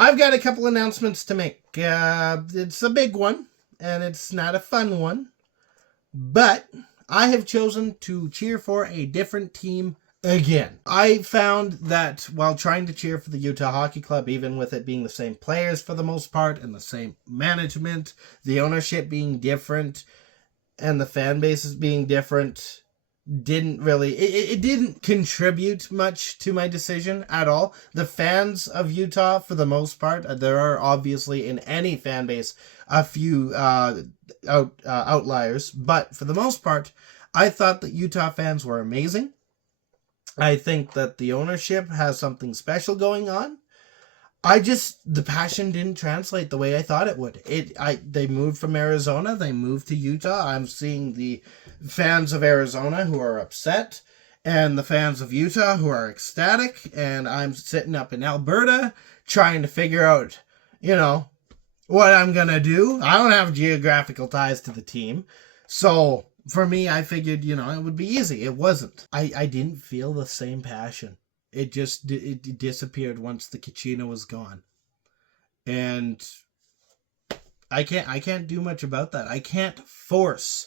I've got a couple announcements to make. It's a big one, and it's not a fun one, but I have chosen to cheer for a different team again. I found that while trying to cheer for the Utah Hockey Club, even with it being the same players for the most part, and the same management, the ownership being different, and the fan bases being different, didn't really it didn't contribute much to my decision at all. The fans of Utah, for the most part, there are obviously in any fan base a few outliers, but for the most part, I thought that Utah fans were amazing. I think that the ownership has something special going on. The passion didn't translate the way I thought it would. They moved from Arizona, they moved to Utah. I'm seeing the fans of Arizona who are upset, and the fans of Utah who are ecstatic, and I'm sitting up in Alberta trying to figure out, what I'm gonna do. I don't have geographical ties to the team, so for me, I figured, it would be easy. It wasn't. I didn't feel the same passion. It disappeared once the Kachina was gone. And I can't do much about that. I can't force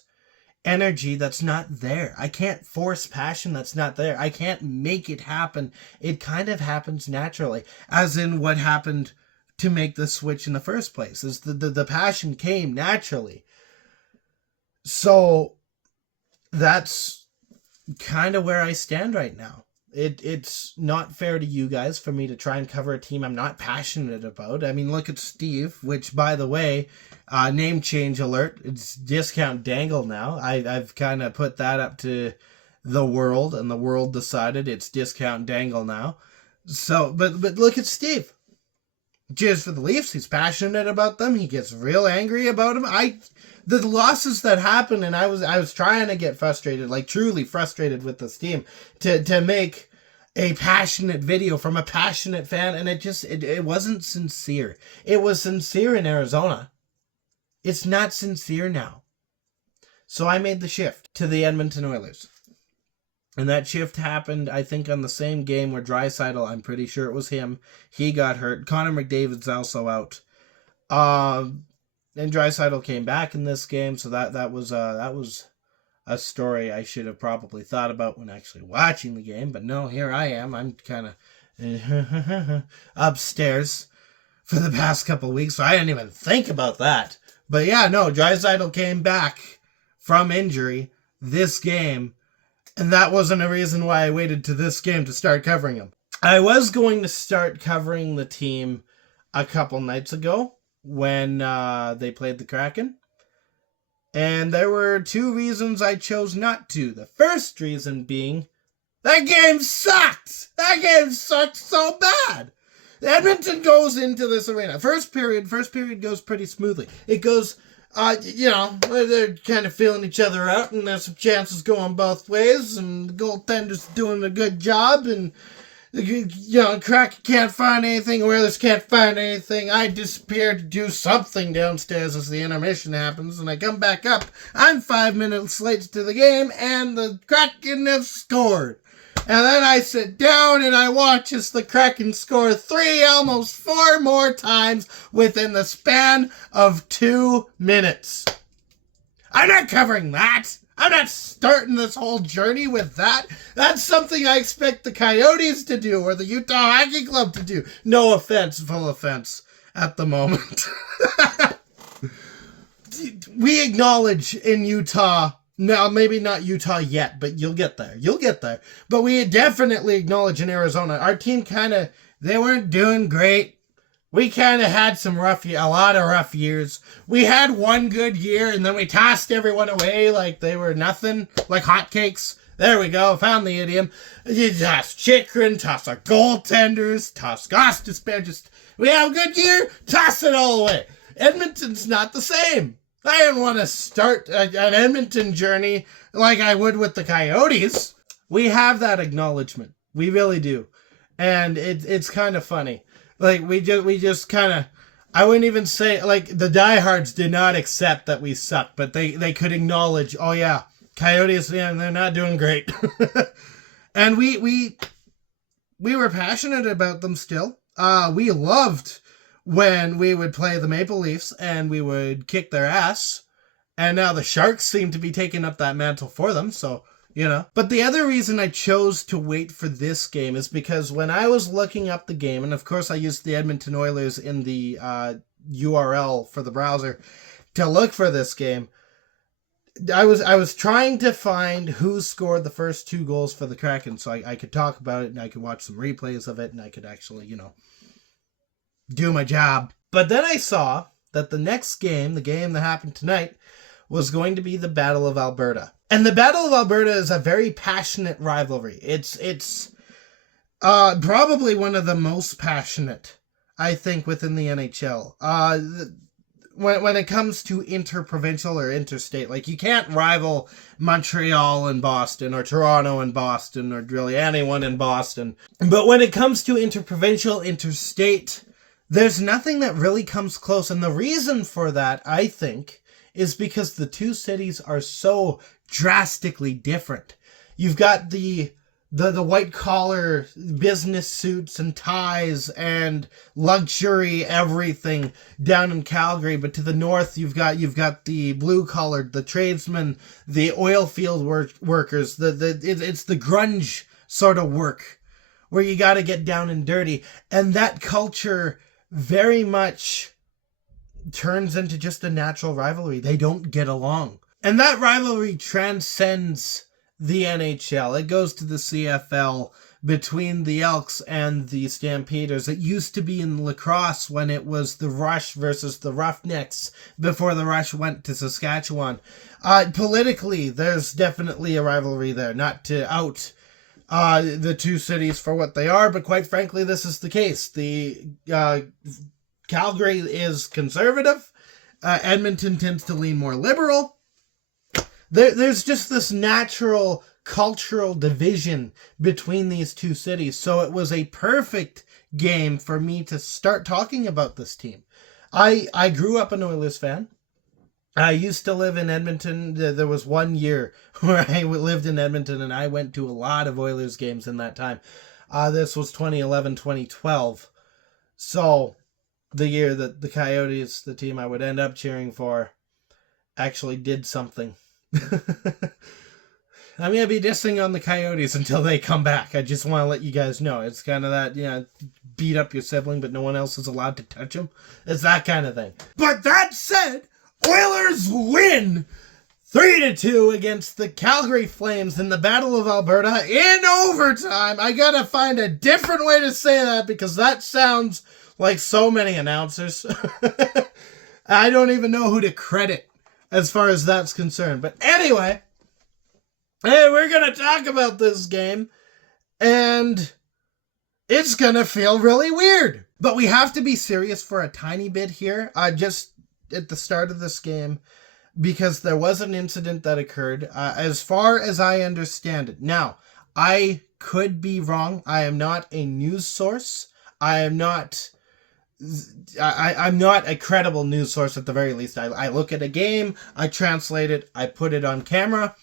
energy that's not there. I can't force passion that's not there. I can't make it happen. It kind of happens naturally. As in what happened to make the switch in the first place. Is the passion came naturally. So that's kind of where I stand right now. It's not fair to you guys for me to try and cover a team I'm not passionate about. I mean, look at Steve, which, by the way, name change alert. It's Discount Dangle now. I've kind of put that up to the world, and the world decided it's Discount Dangle now. So, but look at Steve. Cheers for the Leafs. He's passionate about them. He gets real angry about them. The losses that happen, and I was trying to get frustrated, like truly frustrated with this team, to make a passionate video from a passionate fan, and it wasn't sincere. It was sincere in Arizona. It's not sincere now. So I made the shift to the Edmonton Oilers. And that shift happened, I think, on the same game where Draisaitl, I'm pretty sure it was him, he got hurt. Connor McDavid's also out. And Draisaitl came back in this game, so that was a story I should have probably thought about when actually watching the game. But no, here I am. I'm kind of upstairs for the past couple of weeks, so I didn't even think about that. But yeah, no, Draisaitl came back from injury this game, and that wasn't a reason why I waited to this game to start covering him. I was going to start covering the team a couple nights ago when they played the Kraken. And there were two reasons I chose not to. The first reason being, that game sucked! That game sucked so bad! Edmonton goes into this arena. First period goes pretty smoothly. It goes, they're kind of feeling each other out, and there's some chances going both ways, and the goaltender's doing a good job, and Kraken can't find anything, Oilers can't find anything. I disappear to do something downstairs as the intermission happens, and I come back up. I'm 5 minutes late to the game, and the Kraken have scored. And then I sit down and I watch as the Kraken score 3, almost 4 more times within the span of 2 minutes. I'm not covering that. I'm not starting this whole journey with that. That's something I expect the Coyotes to do or the Utah Hockey Club to do. No offense, full offense at the moment. We acknowledge in Utah, now maybe not Utah yet, but you'll get there. You'll get there. But we definitely acknowledge in Arizona, our team they weren't doing great. We kind of had a lot of rough years. We had one good year, and then we tossed everyone away like they were nothing, like hotcakes. There we go, found the idiom. You toss Chikrin, toss our goaltenders, toss Gostisbehere. We have a good year, toss it all away. Edmonton's not the same. I didn't want to start an Edmonton journey like I would with the Coyotes. We have that acknowledgement. We really do. And it's kind of funny. Like, we just kind of, I wouldn't even say, like, the diehards did not accept that we suck, but they could acknowledge, oh yeah, Coyotes, yeah, they're not doing great. And we were passionate about them still. We loved when we would play the Maple Leafs and we would kick their ass. And now the Sharks seem to be taking up that mantle for them, so, you know. But the other reason I chose to wait for this game is because when I was looking up the game, and of course I used the Edmonton Oilers in the URL for the browser to look for this game, I was trying to find who scored the first 2 goals for the Kraken so I could talk about it and I could watch some replays of it and I could actually, you know, do my job. But then I saw that the next game, the game that happened tonight, was going to be the Battle of Alberta. And the Battle of Alberta is a very passionate rivalry. It's probably one of the most passionate, I think, within the NHL. When it comes to interprovincial or interstate, like you can't rival Montreal and Boston or Toronto and Boston or really anyone in Boston. But when it comes to interprovincial, interstate, there's nothing that really comes close. And the reason for that, I think, is because the two cities are so drastically different. You've got the white collar business suits and ties and luxury everything down in Calgary, but to the north you've got the blue collar, the tradesmen, the oil field workers. It's the grunge sort of work where you got to get down and dirty, and that culture very much turns into just a natural rivalry. They don't get along. And that rivalry transcends the NHL. It goes to the CFL between the Elks and the Stampeders. It used to be in lacrosse when it was the Rush versus the Roughnecks before the Rush went to Saskatchewan. Politically, there's definitely a rivalry there. Not to out the two cities for what they are, but quite frankly, this is the case. The Calgary is conservative. Edmonton tends to lean more liberal. There's just this natural cultural division between these two cities. So it was a perfect game for me to start talking about this team. I grew up an Oilers fan. I used to live in Edmonton. There was 1 year where I lived in Edmonton and I went to a lot of Oilers games in that time. This was 2011, 2012. So the year that the Coyotes, the team I would end up cheering for, actually did something. I'm going to be dissing on the Coyotes until they come back. I just want to let you guys know. It's kind of that, you know, beat up your sibling, but no one else is allowed to touch him. It's that kind of thing. But that said, Oilers win 3-2 against the Calgary Flames in the Battle of Alberta in overtime. I got to find a different way to say that because that sounds like so many announcers. I don't even know who to credit as far as that's concerned. But anyway, hey, we're going to talk about this game, and it's going to feel really weird. But we have to be serious for a tiny bit here, just at the start of this game, because there was an incident that occurred, as far as I understand it. Now, I could be wrong. I am not a news source. I'm not a credible news source at the very least. I look at a game, I translate it, I put it on camera.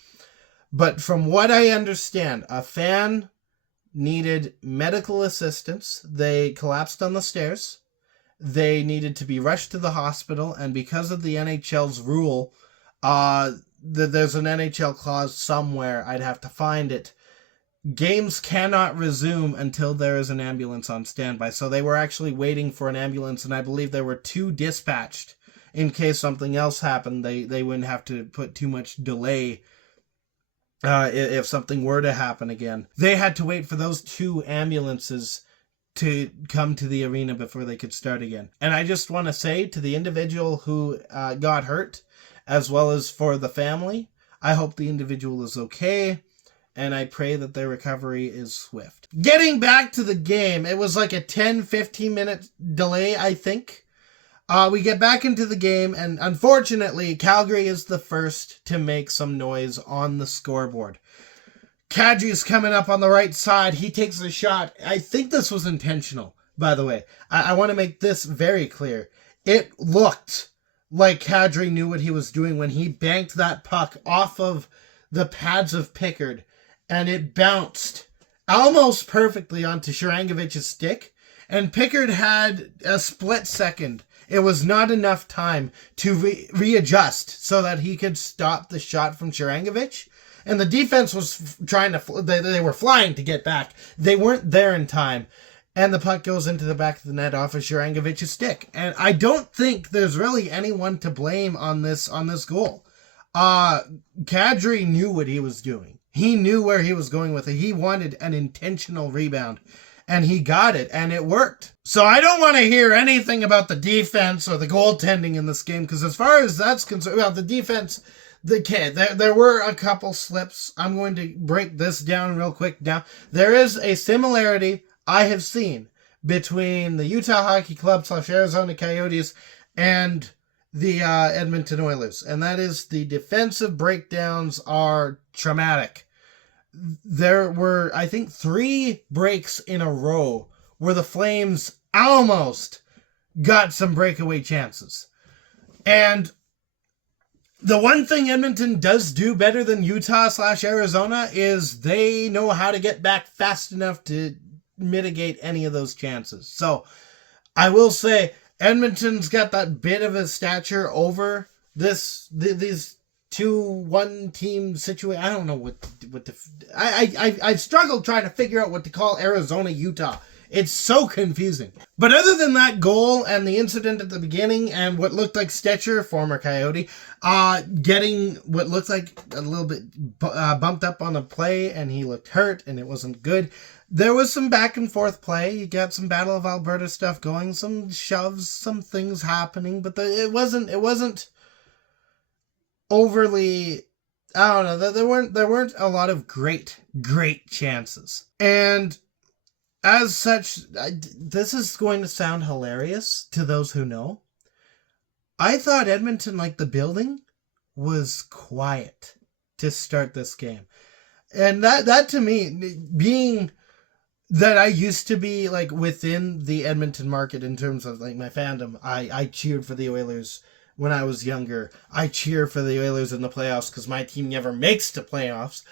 But from what I understand, a fan needed medical assistance. They collapsed on the stairs. They needed to be rushed to the hospital. And because of the NHL's rule, there's an NHL clause somewhere. I'd have to find it. Games cannot resume until there is an ambulance on standby. So they were actually waiting for an ambulance, and I believe there were 2 dispatched in case something else happened. They wouldn't have to put too much delay if something were to happen again. They had to wait for those 2 ambulances to come to the arena before they could start again. And I just want to say to the individual who got hurt, as well as for the family, I hope the individual is okay. And I pray that their recovery is swift. Getting back to the game, it was like a 10-15 minute delay, I think. We get back into the game, and unfortunately, Calgary is the first to make some noise on the scoreboard. Kadri's coming up on the right side. He takes a shot. I think this was intentional, by the way. I want to make this very clear. It looked like Kadri knew what he was doing when he banked that puck off of the pads of Pickard. And it bounced almost perfectly onto Sharangovich's stick. and Pickard had a split second. It was not enough time to readjust so that he could stop the shot from Sharangovich. And the defense was trying to, they were flying to get back. They weren't there in time. And the puck goes into the back of the net off of Sharangovich's stick. And I don't think there's really anyone to blame on this goal. Kadri knew what he was doing. He knew where he was going with it. He wanted an intentional rebound. And he got it, and it worked. So I don't want to hear anything about the defense or the goaltending in this game, because as far as that's concerned, well, the defense, there were a couple slips. I'm going to break this down real quick now. There is a similarity I have seen between the Utah Hockey Club / Arizona Coyotes and the Edmonton Oilers, and that is the defensive breakdowns are traumatic. There were, I think, 3 breaks in a row where the Flames almost got some breakaway chances. And the one thing Edmonton does do better than Utah / Arizona is they know how to get back fast enough to mitigate any of those chances. So I will say Edmonton's got that bit of a stature over these 2-1 team situation. I don't know what I struggled trying to figure out what to call Arizona, Utah. It's so confusing. But other than that goal and the incident at the beginning and what looked like Stetcher, former Coyote, getting what looked like a little bit bumped up on the play, and he looked hurt and it wasn't good. There was some back and forth play. You got some Battle of Alberta stuff going, some shoves, some things happening, but it wasn't overly, I don't know, there weren't a lot of great chances. And as such, this is going to sound hilarious to those who know. I thought Edmonton, like the building, was quiet to start this game. And that to me, being that I used to be like within the Edmonton market in terms of like my fandom, I cheered for the Oilers when I was younger. I cheer for the Oilers in the playoffs because my team never makes the playoffs.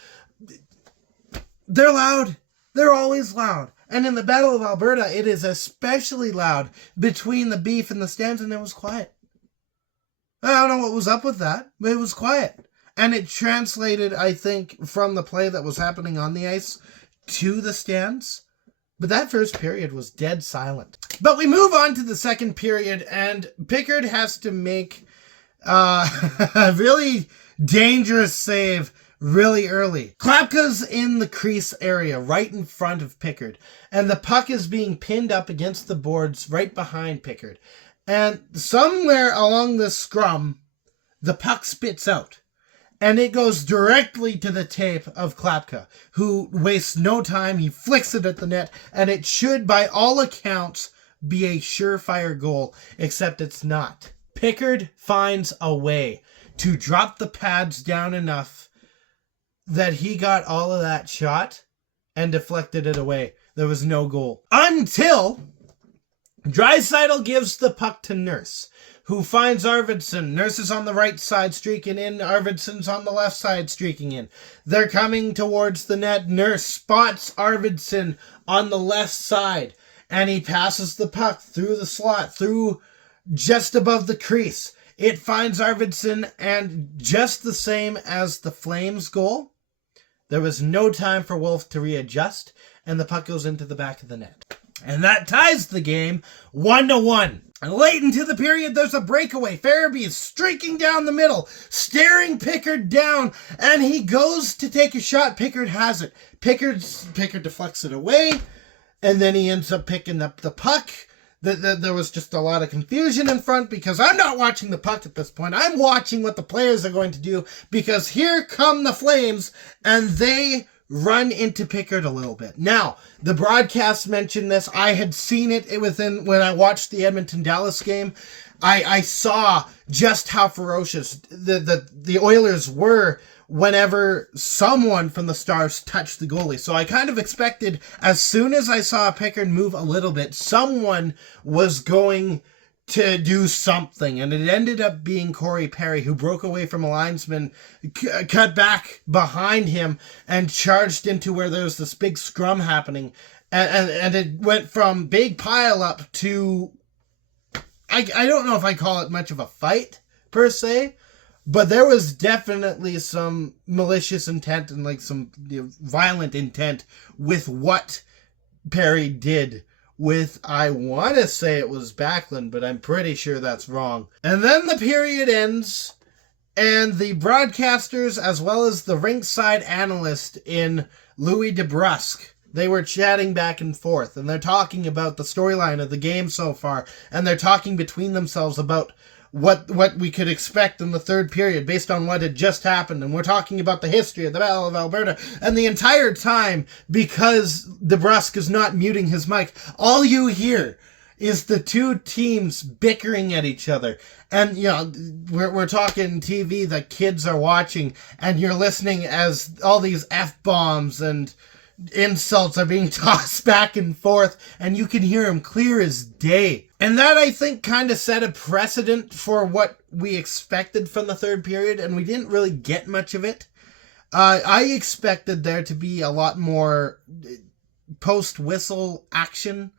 They're loud. They're always loud. And in the Battle of Alberta, it is especially loud between the beef and the stands, and it was quiet. I don't know what was up with that, but it was quiet. And it translated, I think, from the play that was happening on the ice to the stands. But that first period was dead silent. But we move on to the second period, and Pickard has to make a really dangerous save really early. Klapka's in the crease area, right in front of Pickard, and the puck is being pinned up against the boards right behind Pickard. And somewhere along the scrum, the puck spits out. And it goes directly to the tape of Klapka, who wastes no time. He flicks it at the net, and it should, by all accounts, be a surefire goal, except it's not. Pickard finds a way to drop the pads down enough that he got all of that shot and deflected it away. There was no goal. Until Draisaitl gives the puck to Nurse, who finds Arvidsson. Nurse is on the right side streaking in. Arvidsson's on the left side streaking in. They're coming towards the net. Nurse spots Arvidsson on the left side, and he passes the puck through the slot, through just above the crease. It finds Arvidsson, and just the same as the Flames goal, there was no time for Wolf to readjust, and the puck goes into the back of the net. And that ties the game 1-1. And late into the period, there's a breakaway. Farabee is streaking down the middle, staring Pickard down, and he goes to take a shot. Pickard has it. Pickard deflects it away, and then he ends up picking up the puck. There was just a lot of confusion in front because I'm not watching the puck at this point. I'm watching what the players are going to do because here come the Flames, and they run into Pickard a little bit. Now, the broadcast mentioned this. I had seen it when I watched the Edmonton-Dallas game. I saw just how ferocious the Oilers were whenever someone from the Stars touched the goalie. So I kind of expected, as soon as I saw Pickard move a little bit, someone was going to do something, and it ended up being Corey Perry, who broke away from a linesman, cut back behind him, and charged into where there was this big scrum happening, And it went from big pile up to, I don't know if I call it much of a fight per se, but there was definitely some malicious intent and like some violent intent with what Perry did with, I want to say it was Backlund, but I'm pretty sure that's wrong. And then the period ends, and the broadcasters as well as the rinkside analyst in Louis DeBrusque, they were chatting back and forth, and they're talking about the storyline of the game so far, and they're talking between themselves about what we could expect in the third period based on what had just happened, and we're talking about the history of the Battle of Alberta, and the entire time, because DeBrusque is not muting his mic, all you hear is the two teams bickering at each other. And, you know, we're talking TV that kids are watching, and you're listening as all these F-bombs and insults are being tossed back and forth, and you can hear them clear as day. And that, I think, kind of set a precedent for what we expected from the third period, and we didn't really get much of it. I expected there to be a lot more post-whistle action,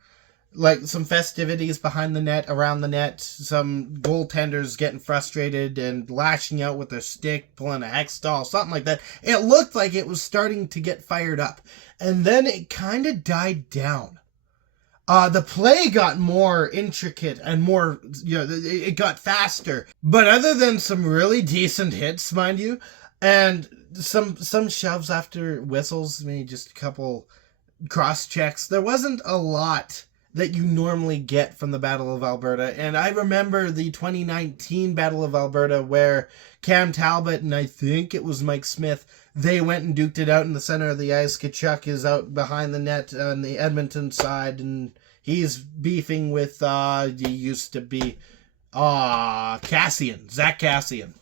like some festivities behind the net, around the net, some goaltenders getting frustrated and lashing out with their stick, pulling a Hextall, something like that. It looked like it was starting to get fired up. And then it kind of died down. The play got more intricate and more, it got faster. But other than some really decent hits, mind you, and some shoves after whistles, maybe just a couple cross checks, there wasn't a lot that you normally get from the Battle of Alberta. And I remember the 2019 Battle of Alberta where Cam Talbot and I think it was Mike Smith, they went and duked it out in the center of the ice. Tkachuk is out behind the net on the Edmonton side, and he's beefing with, he used to be, Zach Kassian.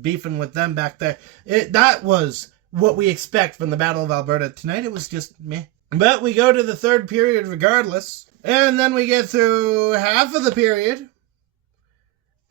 Beefing with them back there. That was what we expect from the Battle of Alberta. Tonight it was just meh. But we go to the third period regardless. And then we get through half of the period.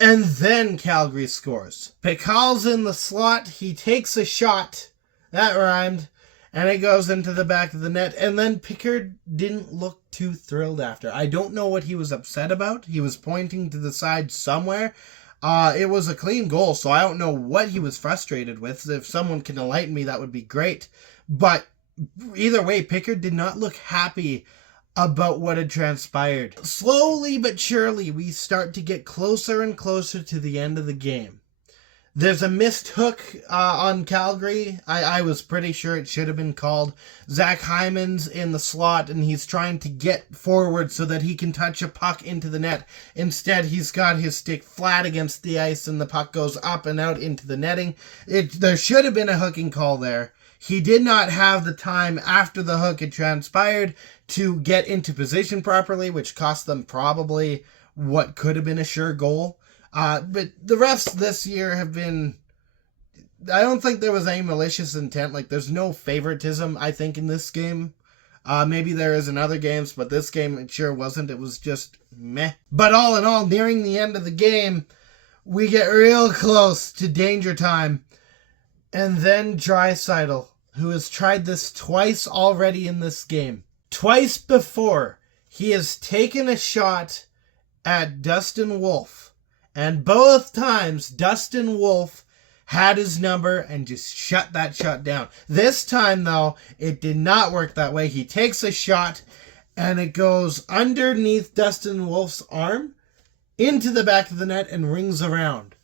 And then Calgary scores. Pikal's in the slot. He takes a shot. That rhymed. And it goes into the back of the net. And then Pickard didn't look too thrilled after. I don't know what he was upset about. He was pointing to the side somewhere. It was a clean goal, so I don't know what he was frustrated with. If someone can enlighten me, that would be great. But either way, Pickard did not look happy about what had transpired. Slowly but surely, we start to get closer and closer to the end of the game. There's a missed hook on Calgary. I was pretty sure it should have been called. Zach Hyman's in the slot, and he's trying to get forward so that he can touch a puck into the net. Instead, he's got his stick flat against the ice, and the puck goes up and out into the netting. There should have been a hooking call there. He did not have the time after the hook had transpired to get into position properly, which cost them probably what could have been a sure goal. But the refs this year have been, I don't think there was any malicious intent. Like, there's no favoritism, I think, in this game. Maybe there is in other games, but this game it sure wasn't. It was just meh. But all in all, nearing the end of the game, we get real close to danger time. And then Draisaitl, who has tried this twice already in this game. Twice before, he has taken a shot at Dustin Wolf. And both times, Dustin Wolf had his number and just shut that shot down. This time, though, it did not work that way. He takes a shot, and it goes underneath Dustin Wolf's arm, into the back of the net, and rings around.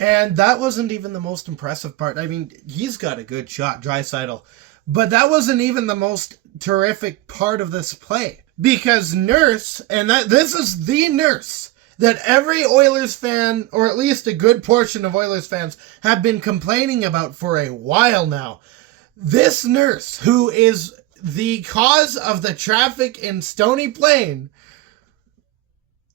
And that wasn't even the most impressive part. I mean, he's got a good shot, Draisaitl. But that wasn't even the most terrific part of this play. Because Nurse, and this is the Nurse that every Oilers fan, or at least a good portion of Oilers fans, have been complaining about for a while now. This Nurse, who is the cause of the traffic in Stony Plain,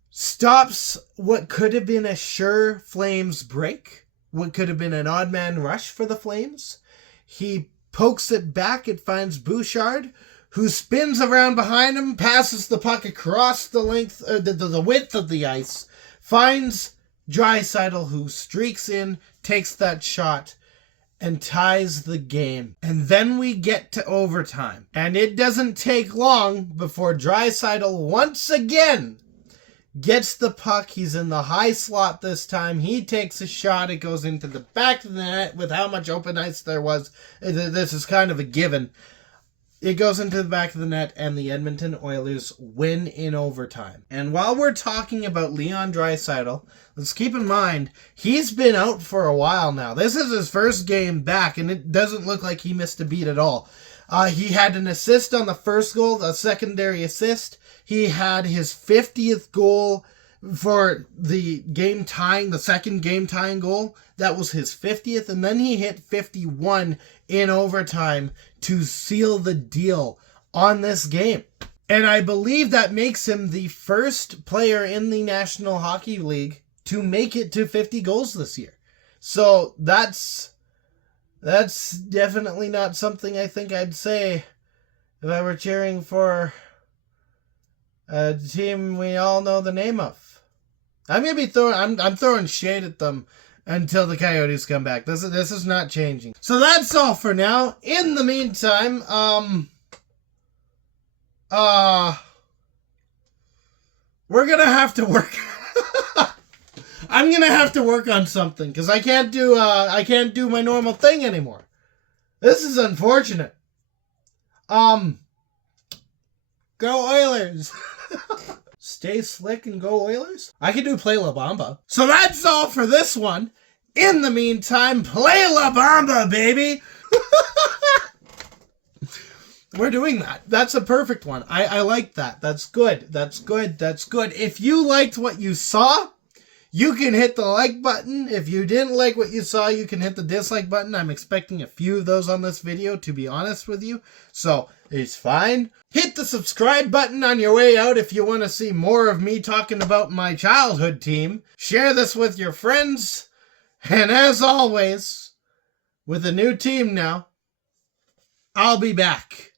stops what could have been a sure Flames break, what could have been an odd man rush for the Flames. He pokes it back, it finds Bouchard, who spins around behind him, passes the puck across the width of the ice, finds Draisaitl, who streaks in, takes that shot, and ties the game. And then we get to overtime. And it doesn't take long before Draisaitl once again gets the puck. He's in the high slot this time. He takes a shot. It goes into the back of the net. With how much open ice there was, this is kind of a given. It goes into the back of the net, and the Edmonton Oilers win in overtime. And while we're talking about Leon Draisaitl, let's keep in mind, he's been out for a while now. This is his first game back, and it doesn't look like he missed a beat at all. He had an assist on the first goal, a secondary assist. He had his 50th goal for the second game tying goal. That was his 50th, and then he hit 51 in overtime to seal the deal on this game. And I believe that makes him the first player in the National Hockey League to make it to 50 goals this year. So that's definitely not something I think I'd say if I were cheering for a team we all know the name of. I'm throwing shade at them until the Coyotes come back. This is not changing. So that's all for now. In the meantime, we're gonna have to work. I'm gonna have to work on something because I can't do my normal thing anymore. This is unfortunate. Go Oilers. Stay slick and go Oilers. I can do Play La Bamba. So that's all for this one. In the meantime, Play La Bamba, baby. We're doing that. That's a perfect one. I like that. That's good. That's good. That's good. If you liked what you saw, you can hit the like button. If you didn't like what you saw, you can hit the dislike button. I'm expecting a few of those on this video, to be honest with you. So, it's fine. Hit the subscribe button on your way out if you want to see more of me talking about my childhood team. Share this with your friends. And as always, with a new team now, I'll be back.